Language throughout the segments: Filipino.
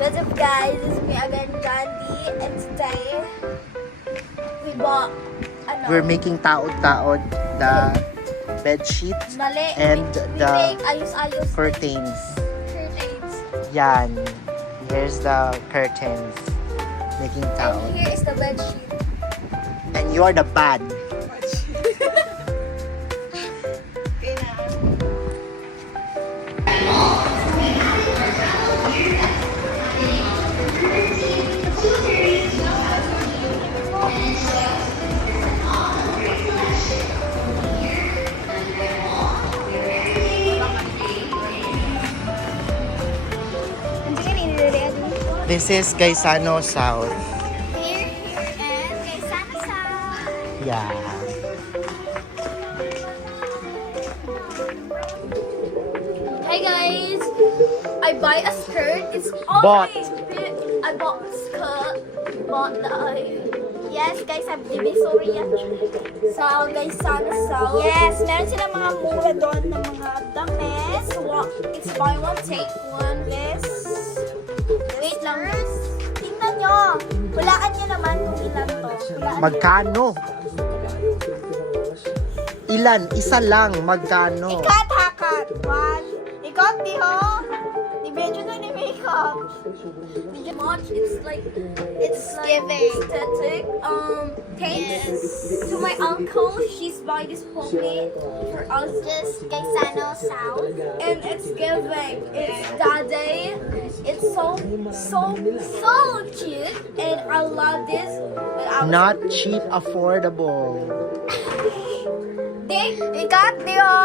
What's up guys, it's me again, Gandhi, and today we bought We're making taod-taod the bed sheets mali, and we the make ayos-ayos curtains. curtains. Yan. Here's the curtains. Making And taod. here is the bed sheet. And you're the bad. This is Gaisano South. Here, and Gaisano South. Yeah. Hey guys, I buy a skirt. It's Bought. always bit. I bought a skirt. Bought the yes guys, I'm divisory yan. Sa Gaisano South. Yes, meron silang mga mura doon ng mga damit. It's buy one, take one. This. Wait lang guys. Tingnan nyo. Hulaan nyo naman kung ilan to. Hulaan Magkano? Ilan? Isa lang. Magkano? Ikat, hakat. One. Ikat, di ho. Di medyo na ni makeup. Much. It's like giving. Aesthetic. Thanks to my uncle. She's buy this pomade for us. Just Gaisano South. And it's giving. It's daddy. It's so cute. And I love this. But I was Not cheap, affordable. Ikat, di ho.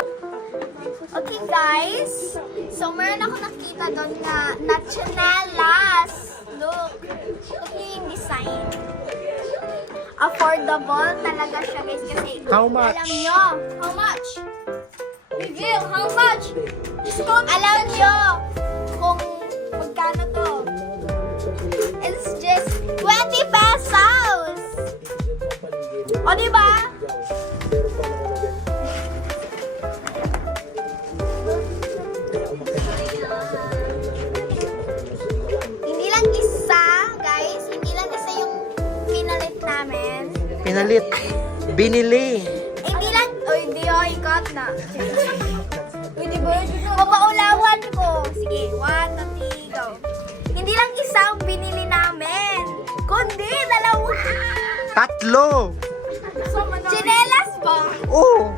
Okay guys, so meron ako nakita doon na chanelas. Look yung design. Affordable talaga siya guys kasi How much? alam nyo, how much? Reveal, how much? Alam nyo kung magkano to. It's just 20 pesos. O diba? Hindi lang isa, guys. Hindi lang isa yung pinalit namin. Pinalit. Binili. Hindi lang, oy, di o, ikot na. Uy, di ba? Papaulawan ko. Sige, 1, 2, 3, go. Hindi lang isa ang binili namin. Kundi, dalawa. Tatlo. Chinelas ba? Oh.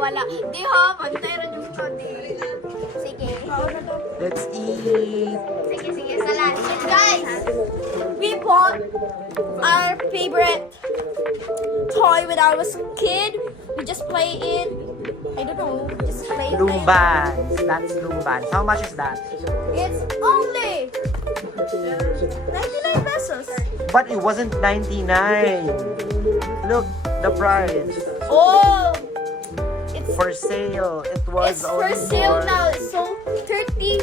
Wala. Di ho, pantayran yung konti. Sige. Let's eat. Sige, salad. And guys, we bought our favorite toy when I was a kid. We just play it. I don't know. Just play it. Lumbans. That's lumbans. How much is that? It's only 99 pesos. But it wasn't 99. Look, the price. Oh! It's For sale. It was It's for only sale for- now. So 30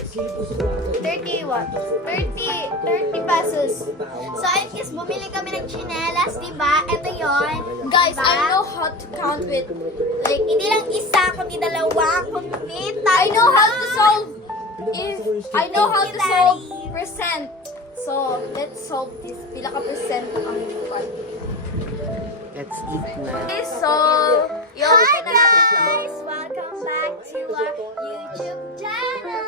what? 30 pesos. So ayun guys, bumili kami ng chinelas, diba? Ito yon. Guys, Diba? I know how to count with like hindi lang isa kundi dalawa, kundi tatlo. I know how to solve I know how to solve Daddy. percent. So, let's solve this. Pila ka percent ang buwan. Let's eat na. Okay, so, yung Hi open na natin to. guys! Welcome back to our YouTube channel.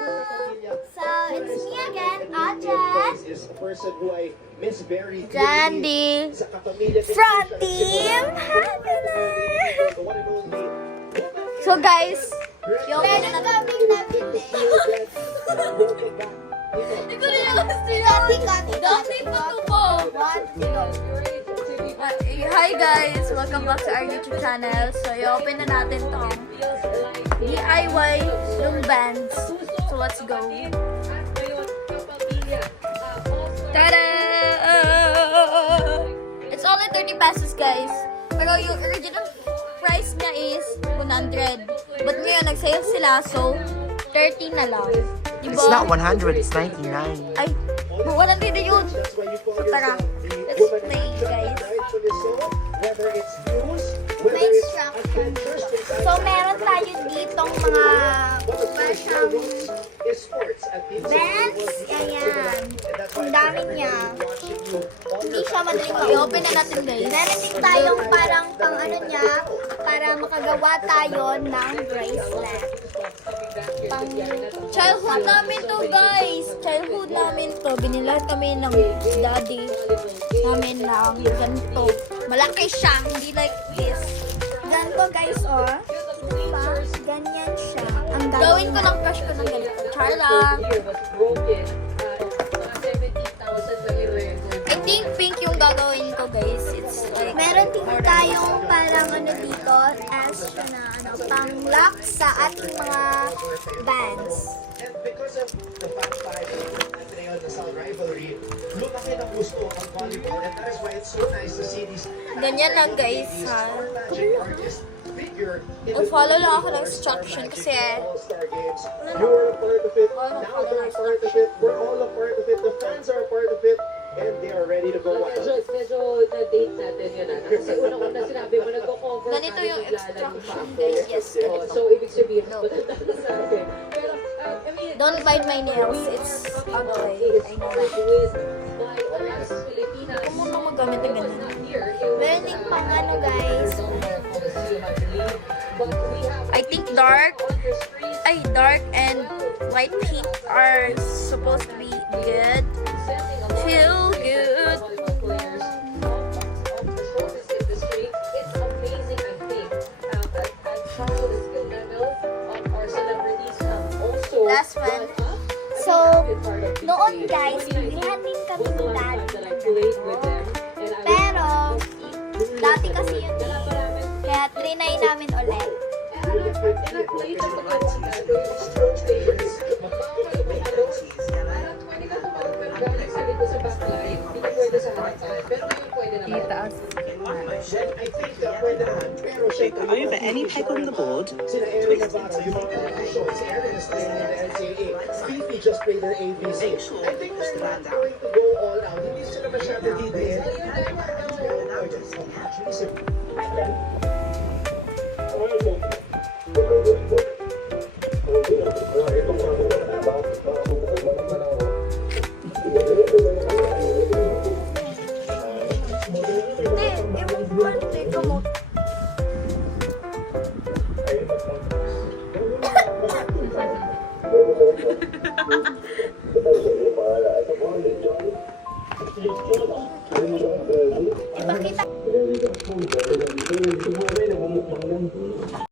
So it's me again, Ajan. Is a person who I miss very Jandy. sa kapamilya From Team Happiness. the one and only So, guys, yung Meron kaming nabili. Hindi ko nila gusto yun. Kati-kati. Dati pa to po. Hi guys! Welcome back to our YouTube channel. So, i-open na natin tong DIY yung bands. So, let's go. Tada! It's only 30 pesos guys. Pero yung original price niya is 100. But ngayon, nag-sale sila. So, 30 na lang. Diba? It's not 100, it's 99. Ay, wala din yun. So, tara. Let's play, guys. whether it's news, May instruction. So, meron tayo ditong mga parang bands. Ayan. Ang dami niya. Hindi siya madaling I-open na natin guys. Meron din tayong parang pang ano niya, para makagawa tayo ng bracelet. Pang Childhood namin to guys. Childhood namin to. Binilan kami ng daddy namin ng ganito. Malaki siya. Hindi like this. ganito guys, oh. Diba? Ganyan siya. Ang dami Gawin ko niya. ng crush ko ng ganito. Char lang. I think pink yung gagawin ko guys. It's like Meron din tayong parang ano dito, extra na ano, pang lock sa ating mga bands. And because of the fact that Montreal Nasal rivalry, lumaki ng gusto ang volleyball, and that is why it's so nice to see these ganyan lang guys ha. magic artist figure in O follow lang ako ng instruction kasi All-Star Games. You were a part of it. Now they're a part of it. We're all a part of it. The fans are a part of it. And they are ready to go wild. Medyo na-date natin yun, ano? Kasi unang-una sinabi mo, nagko-cover ganito yung tayo, kilala ng instruction factor. guys. Yes. Oh, so, ibig sabihin, no. Pero, I mean, Don't bite my nails. It's ugly. I know. with my oras, Pilipinas, Huwag mo na magamit ng ganyan. here, Meron din pang ano guys, but we have I think dark and light pink are supposed to be good. Feel good. players of the showbiz industry. It's amazing, I think, at how the skill level of our celebrities have also Last one. gone up. So, noon guys, bilihan din kami ng daddy. That I played with them, and I Pero, dati kasi yun kaya trinay namin ulit. played with the ones that were stroke players. Parang pwede ka tumawag galing sa dito sa backline, hindi ka pwede sa harapan. Pero ngayon pwede naman. I think pwede naman. Pero syempre, Over any peg on the board, sila Aaron Navarro, yung mga officials, Aaron is playing in the NCAA. Fifi just played their ABC. I think they're not going to go all out. Hindi sila masyado didiin. Hindi, ewan ko ano teka mo. Ipakita